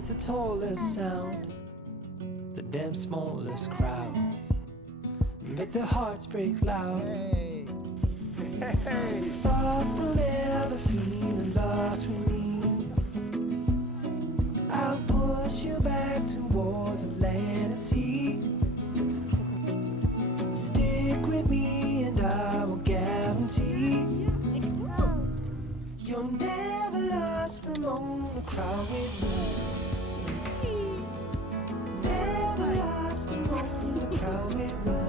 It's the tallest sound, the damn smallest crowd. Make their hearts break loud. Far from ever feeling lost with me, I'll push you back towards the land and sea. Stick with me and I will guarantee you're never lost among the crowd with me. Never lost among the crowd with me.